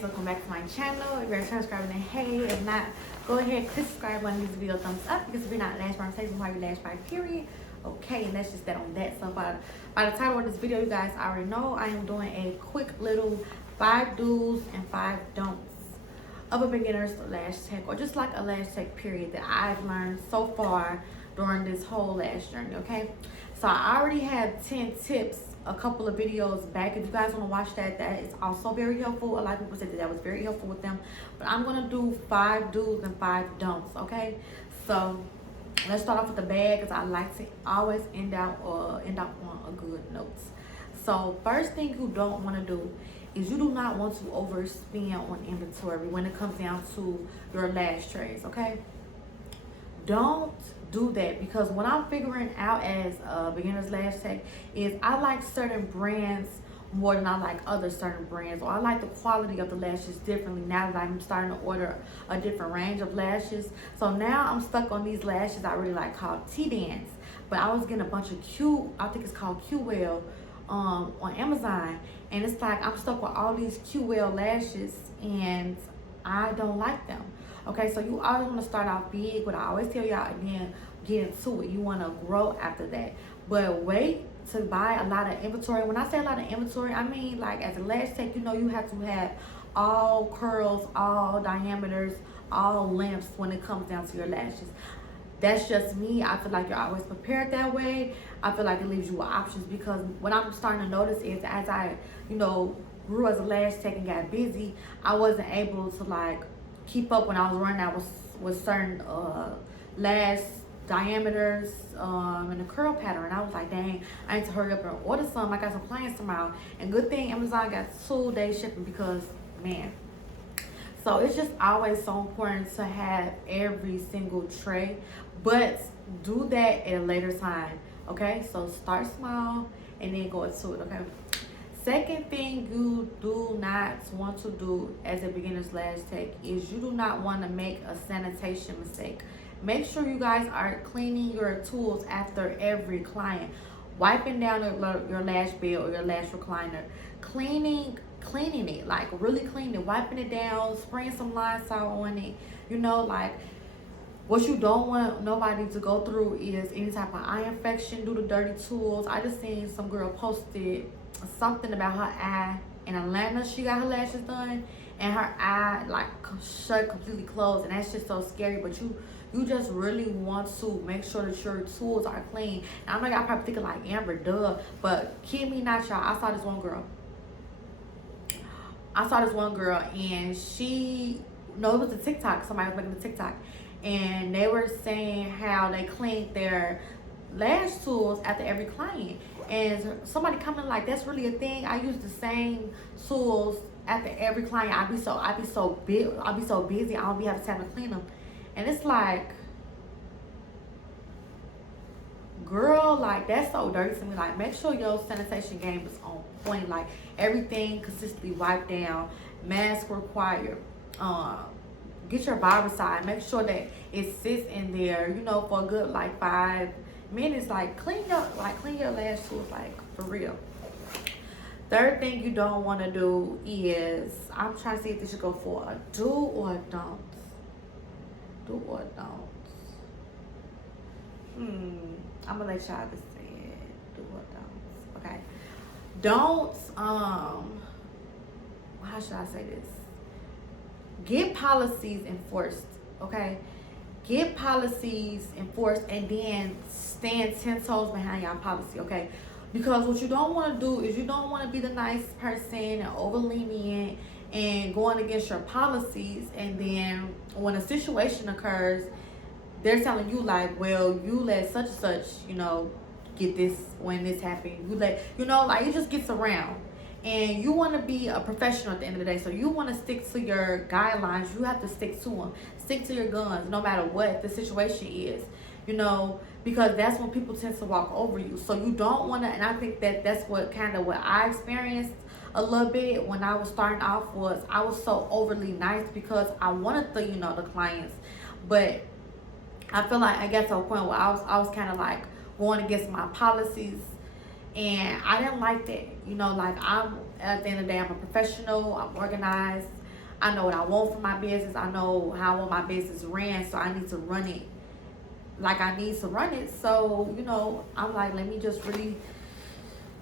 Welcome back to my channel. If you're subscribing, then hey, if not, go ahead, click subscribe button, give this video a thumbs up, because if you're not Lash by saying why you Lash by period. Okay, and that's just that on that. So by the title of this video, you guys already know I am doing a quick little 5 do's and 5 don'ts of a beginner's lash tech, or just like a lash tech period, that I've learned so far during this whole lash journey. Okay, so I already have 10 tips a couple of videos back. If you guys want to watch that, that is also very helpful. A lot of people said that was very helpful with them, but I'm gonna do 5 do's and 5 don'ts. Okay, so let's start off with the bag, because I like to always end out on a good note. So first thing you don't want to do is you do not want to overspend on inventory when it comes down to your lash trays. Okay, don't do that, because what I'm figuring out as a beginner's lash tech is I like certain brands more than I like other certain brands, or I like the quality of the lashes differently now that I'm starting to order a different range of lashes. So now I'm stuck on these lashes I really like called T-Dance, but I was getting a bunch of I think it's called Q-Well on Amazon, and it's like I'm stuck with all these Q-Well lashes and I don't like them. Okay, so you always want to start out big, but I always tell y'all again, get into it. You want to grow after that, but wait to buy a lot of inventory. When I say a lot of inventory, I mean like as a lash tech, you know, you have to have all curls, all diameters, all lengths when it comes down to your lashes. That's just me. I feel like you're always prepared that way. I feel like it leaves you with options, because what I'm starting to notice is as I, grew as a lash tech and got busy, I wasn't able to like keep up when I was running out with certain lash diameters and the curl pattern. I was like, dang, I need to hurry up and order some. I got some plans tomorrow, and good thing Amazon got 2-day shipping, because man. So it's just always so important to have every single tray, but do that at a later time. Okay, so start small and then go into it. Okay, second thing you do not want to do as a beginner's lash tech is you do not want to make a sanitation mistake. Make sure you guys are cleaning your tools after every client, wiping down your lash bed or your lash recliner, cleaning it, like really cleaning it, wiping it down, spraying some Lysol on it. Like what you don't want nobody to go through is any type of eye infection due to dirty tools. I just seen some girl posted something about her eye in Atlanta. She got her lashes done and her eye like shut completely closed, and that's just so scary. But you just really want to make sure that your tools are clean. Now, I know y'all probably thinking like, Amber, duh, but kid me not, y'all. I saw this one girl and she, it was a TikTok. Somebody was making a TikTok, and they were saying how they cleaned their lash tools after every client. And somebody commented like, that's really a thing. I use the same tools after every client. I'd be so busy. I don't be having time to clean them. And it's like, girl, like that's so dirty to me. Like, make sure your sanitation game is on point. Like everything consistently wiped down, mask required. Get your barbicide. Make sure that it sits in there, for a good like 5 minutes. Like clean your lash tools, like for real. Third thing you don't want to do is, I'm trying to see if this should go for a do or don't. Do or don't. I'm gonna let y'all decide. Do or don't. Okay. Don't how should I say this? Get policies enforced. Okay. Get policies enforced, and then stand 10 toes behind your policy. Okay. Because what you don't want to do is you don't want to be the nice person and over lenient and going against your policies, and then when a situation occurs, they're telling you like, well, you let such and such, get this when this happened. You let, like it just gets around. And you want to be a professional at the end of the day, so you want to stick to your guidelines. You have to stick to them. Stick to your guns, no matter what the situation is. you know, because that's when people tend to walk over you. So you don't want to, and I think that that's what I experienced a little bit when I was starting off, was I was so overly nice because I wanted the, you know, the clients. But I feel like I got to a point where I was kind of like going against my policies, and I didn't like that. You know, like, I'm, at the end of the day, I'm a professional, I'm organized, I know what I want for my business, I know how I want my business ran, so I need to run it like I need to run it. So, you know, I'm like, let me just really,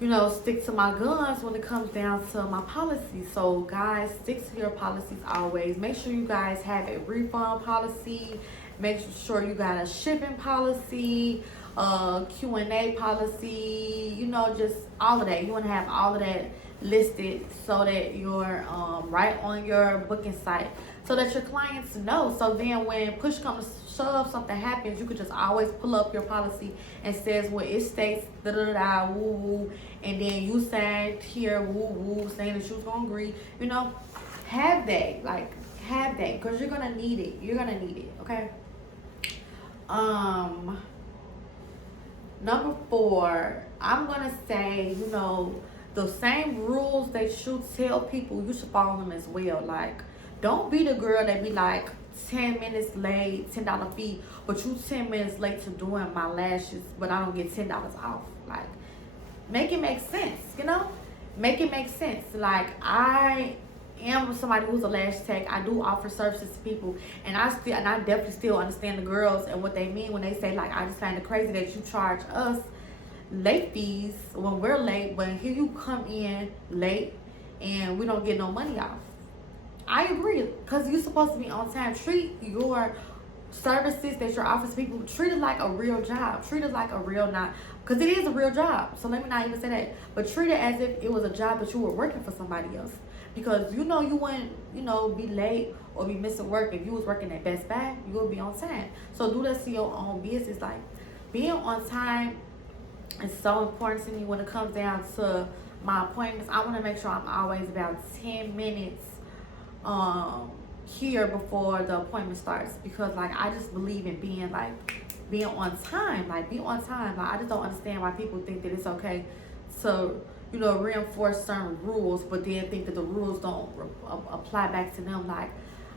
you know, stick to my guns when it comes down to my policies. So guys, stick to your policies always. Make sure you guys have a refund policy. Make sure you got a shipping policy, Q&A policy, you know, just all of that. You want to have all of that listed so that you're right on your booking site, so that your clients know. So then when push comes to shove, something happens, you could just always pull up your policy and says, well, it states da da da woo woo, and then you said here woo woo, saying that you was gonna agree. You know, have that, like, have that, because you're gonna need it. You're gonna need it. Okay. Number 4, I'm gonna say, you know, the same rules that you tell people, you should follow them as well. Like, don't be the girl that be like 10 minutes late, $10 fee, but you 10 minutes late to doing my lashes, but I don't get $10 off. Like, make it make sense, you know? Make it make sense. Like, I am somebody who's a lash tech. I do offer services to people, and I definitely still understand the girls and what they mean when they say, like, I just find it crazy that you charge us late fees when we're late, but here you come in late and we don't get no money off. I agree, because you're supposed to be on time. Treat your services that you're offering to people, treat it like a real job. Treat it like a real, not, because it is a real job, so let me not even say that, but treat it as if it was a job that you were working for somebody else. Because you know, you wouldn't, you know, be late or be missing work. If you was working at Best Buy, you would be on time. So do that to your own business. Like, being on time is so important to me when it comes down to my appointments. I want to make sure I'm always about 10 minutes here before the appointment starts, because, like, I just believe in being on time. Like, be on time. Like, I just don't understand why people think that it's okay to, you know, reinforce certain rules, but then think that the rules don't apply back to them. Like,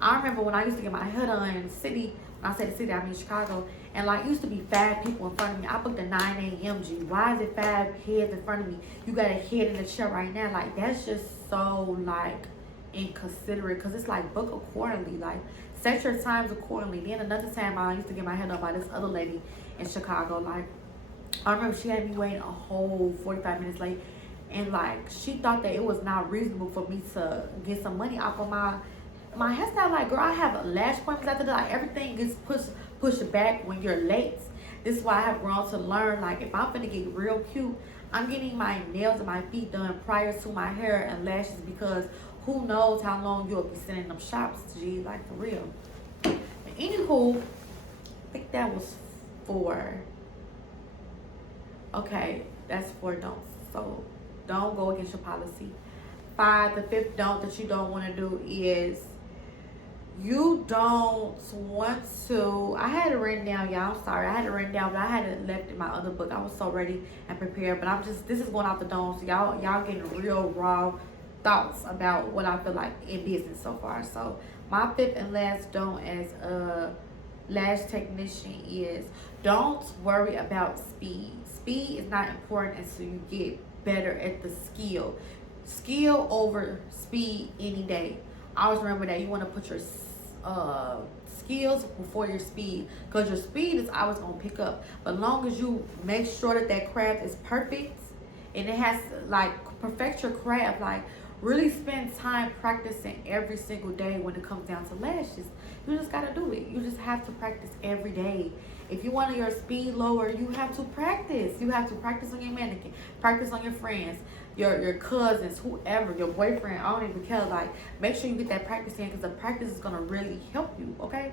I remember when I used to get my hair done in the city. When I say the city, I mean Chicago. And, like, used to be 5 people in front of me. I booked a 9 a.m. G. Why is it 5 heads in front of me? You got a head in the chair right now. Like, that's just so, like, inconsiderate, because it's like, book accordingly. Like, set your times accordingly. Then another time I used to get my hair done by this other lady in Chicago. Like, I remember she had me waiting a whole 45 minutes late. And, like, she thought that it was not reasonable for me to get some money off of my hairstyle. Like, girl, I have lash appointments after that. Like, everything gets pushed back when you're late. This is why I have grown to learn, like, if I'm gonna get real cute, I'm getting my nails and my feet done prior to my hair and lashes, because who knows how long you'll be sending them shops, G, like, for real. But anywho, I think that was 4. Okay, that's 4 don'ts. So don't go against your policy. 5, the 5th don't that you don't want to do is, you don't want to, I had it written down, y'all, I'm sorry, I had it written down, but I had it left in my other book. I was so ready and prepared, but this is going off the dome, so y'all getting real raw thoughts about what I feel like in business so far. So my 5th and last don't as a lash technician is, don't worry about speed. Speed is not important until you get better at the skill. Skill over speed any day. Always remember that. You want to put your skills before your speed, because your speed is always going to pick up. But as long as you make sure that craft is perfect, and it has to, like, perfect your craft, like, really spend time practicing every single day when it comes down to lashes. You just got to do it. You just have to practice every day. If you want your speed lower, you have to practice. You have to practice on your mannequin, practice on your friends, your cousins, whoever, your boyfriend. I don't even care. Like, make sure you get that practice in, because the practice is gonna really help you. Okay.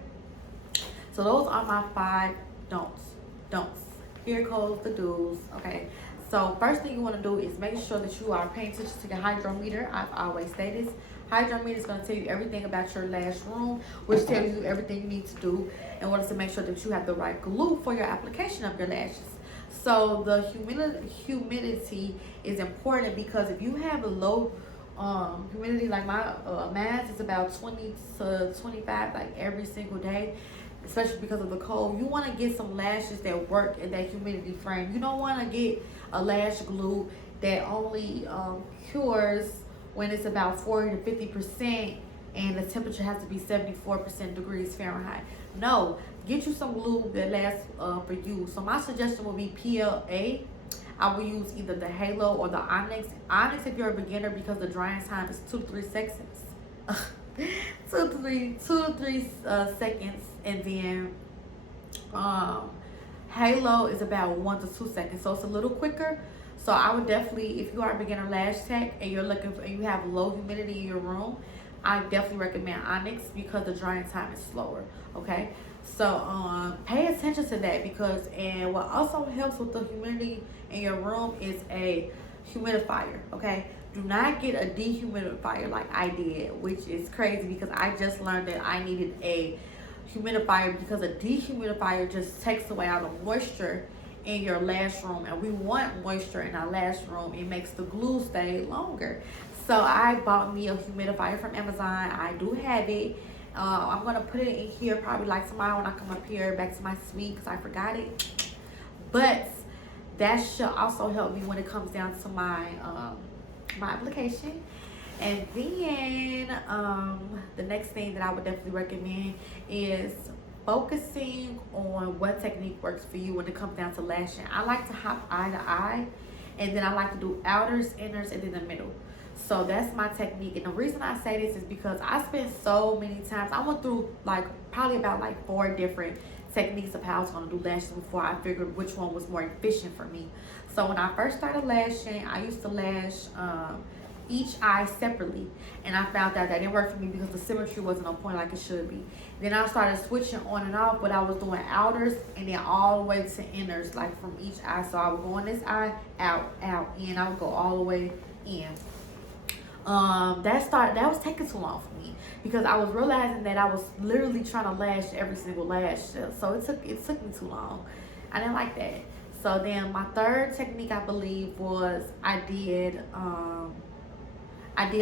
So those are my 5 don'ts. Here goes the do's. Okay. So first thing you want to do is make sure that you are paying attention to your hydrometer. I've always say this. Hydrometer is going to tell you everything about your lash room, which tells you everything you need to do in order to make sure that you have the right glue for your application of your lashes. So the humidity is important, because if you have a low humidity, like my mask is about 20 to 25 like every single day, especially because of the cold. You want to get some lashes that work in that humidity frame. You don't want to get a lash glue that only cures when it's about 40 to 50% and the temperature has to be 74% degrees Fahrenheit. No, get you some glue that lasts for you. So my suggestion would be PLA. I will use either the Halo or the Onyx. Onyx if you're a beginner, because the drying time is 2 to 3 seconds. 2 to 3 seconds, and then Halo is about 1 to 2 seconds, so it's a little quicker. So I would definitely, if you are a beginner lash tech and you're looking for, and you have low humidity in your room, I definitely recommend Onyx, because the drying time is slower. Okay, so pay attention to that, because, and what also helps with the humidity in your room is a humidifier. Okay, do not get a dehumidifier like I did, which is crazy, because I just learned that I needed a humidifier, because a dehumidifier just takes away all the moisture in your lash room, and we want moisture in our lash room. It makes the glue stay longer. So I bought me a humidifier from Amazon. I do have it. I'm gonna put it in here probably like tomorrow when I come up here back to my suite, because I forgot it. But that should also help me when it comes down to my my application. And then the next thing that I would definitely recommend is focusing on what technique works for you when it comes down to lashing. I like to hop eye to eye, and then I like to do outers, inners, and then the middle. So that's my technique. And the reason I say this is because I spent so many times, I went through like probably about like 4 different techniques of how I was going to do lashes before I figured which one was more efficient for me. So when I first started lashing, I used to lash each eye separately, and I found out that didn't work for me because the symmetry wasn't on point like it should be. Then I started switching on and off, but I was doing outers and then all the way to inners, like from each eye. So I would go on this eye, out, in. I would go all the way in. That was taking too long for me, because I was realizing that I was literally trying to lash every single lash, so it took me too long. I didn't like that. So then my third technique, I believe, was I did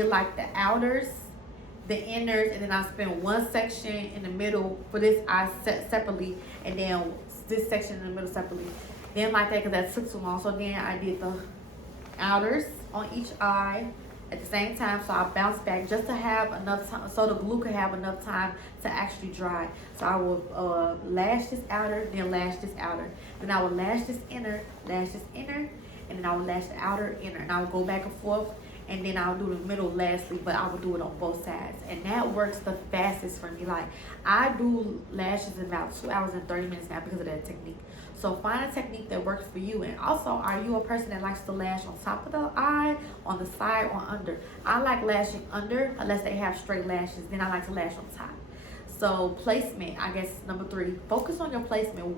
like the outers, the inners, and then I spent one section in the middle for this eye separately, and then this section in the middle separately. Then like that, because that took too long. So then I did the outers on each eye at the same time, so I bounced back just to have enough time, so the glue could have enough time to actually dry. So I will lash this outer, then lash this outer, then I will lash this inner, and then I will lash the outer, inner, and I will go back and forth, and then I'll do the middle lastly, but I will do it on both sides, and that works the fastest for me. Like, I do lashes in about 2 hours and 30 minutes now because of that technique. So find a technique that works for you. And also, are you a person that likes to lash on top of the eye, on the side, or under? I like lashing under, unless they have straight lashes. Then I like to lash on top. So placement, I guess number 3. Focus on your placement.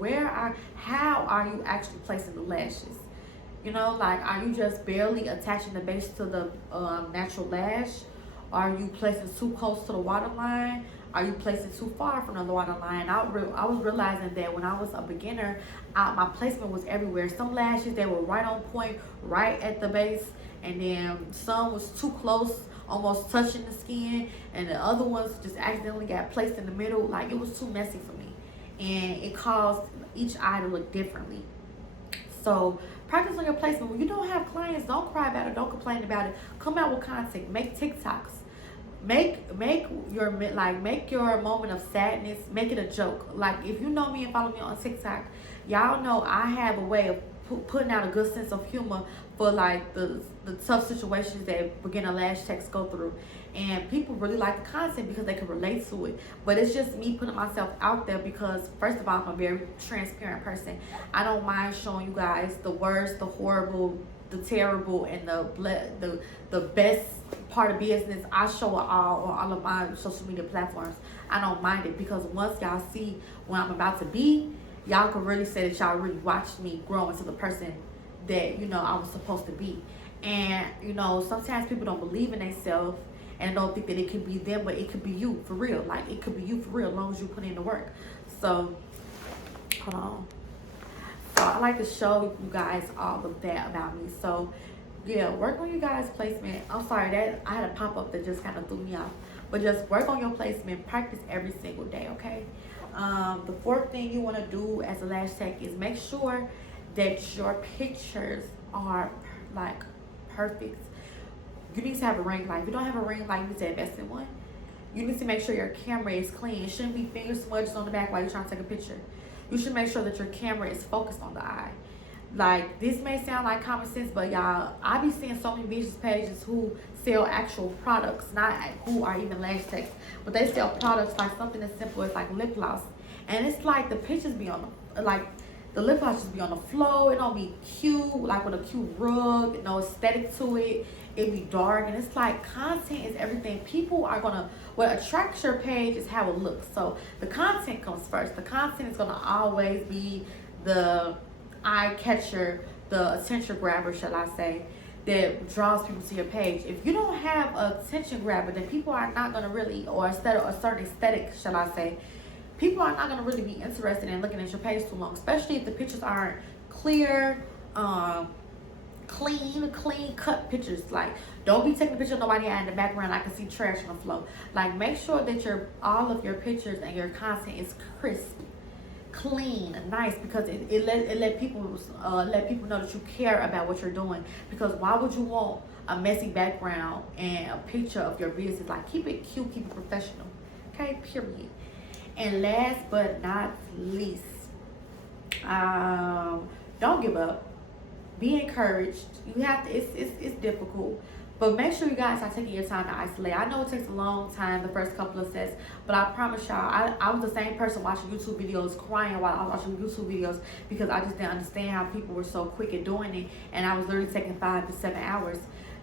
How are you actually placing the lashes? You know, like, are you just barely attaching the base to the natural lash? Are you placing too close to the waterline? Are you placing too far from the waterline? I was realizing that when I was a beginner, my placement was everywhere. Some lashes, they were right on point, right at the base, and then some was too close, almost touching the skin, and the other ones just accidentally got placed in the middle. Like, it was too messy for me, and it caused each eye to look differently. So practice on your placement. When you don't have clients, don't cry about it, don't complain about it. Come out with content, make TikToks. Make your moment of sadness, make it a joke. Like, if you know me and follow me on TikTok, y'all know I have a way of putting out a good sense of humor for like the tough situations that beginner lash techs go through, and people really like the content because they can relate to it. But it's just me putting myself out there, because first of all, I'm a very transparent person. I don't mind showing you guys the worst, the horrible, the terrible, and the best part of business. I show it all on all of my social media platforms. I don't mind it, because once y'all see what I'm about to be, y'all can really say that y'all really watched me grow into the person that, you know, I was supposed to be. And, you know, sometimes people don't believe in themselves, and don't think that it could be them, but it could be you for real. Like, it could be you for real as long as you put in the work. So hold on. So I like to show you guys all of that about me. So yeah, work on you guys placement. I'm sorry that I had a pop-up that just kind of threw me off, but just work on your placement. Practice every single day, okay? The fourth thing you want to do as a lash tech is make sure that your pictures are like perfect. You need to have a ring light. If you don't have a ring light, you need to invest in one. You need to make sure your camera is clean. It shouldn't be finger smudges on the back while you're trying to take a picture. You should make sure that your camera is focused on the eye. Like, this may sound like common sense, but y'all, I be seeing so many business pages who sell actual products, not who are even lash techs, but they sell products like something as simple as like lip gloss. And it's like the pictures be on the, like, the lip gloss just be on the floor. It don't be cute, like with a cute rug, no aesthetic to it. It be dark, and it's like content is everything. People are gonna, what attracts your page is how it looks. So the content comes first. The content is gonna always be the eye catcher, the attention grabber, shall I say, that draws people to your page. If you don't have a attention grabber, then people are not gonna really, or instead of a certain aesthetic, shall I say, people are not gonna really be interested in looking at your page too long, especially if the pictures aren't clear, clean cut pictures. Like, don't be taking a picture of nobody in the background. I can see trash on the floor. Like, make sure that all of your pictures and your content is crisp, clean, nice, because it let people know that you care about what you're doing. Because why would you want a messy background and a picture of your business? Like, keep it cute, keep it professional, okay, period. And last but not least, don't give up. Be encouraged. You have to, it's difficult, but make sure you guys are taking your time to isolate. I know it takes a long time, the first couple of sets, but I promise y'all, I was the same person watching YouTube videos, crying while I was watching YouTube videos, because I just didn't understand how people were so quick at doing it, and I was literally taking 5 to 7 hours.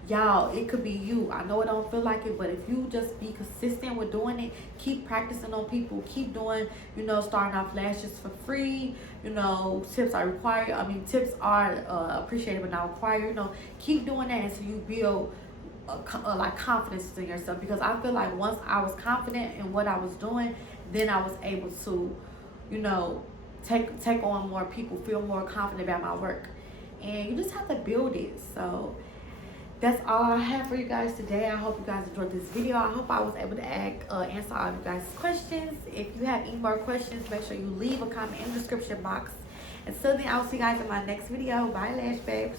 Y'all, it could be you. I know it don't feel like it, but if you just be consistent with doing it, keep practicing on people, keep doing, you know, starting off lashes for free, you know, tips are required. I mean, tips are appreciated but not required. You know, keep doing that until you build like confidence in yourself. Because I feel like once I was confident in what I was doing, then I was able to, you know, take on more people, feel more confident about my work, and you just have to build it. So that's all I have for you guys today. I hope you guys enjoyed this video. I hope I was able to answer all of you guys' questions. If you have any more questions, make sure you leave a comment in the description box. Until then, I'll see you guys in my next video. Bye, Lash Babes.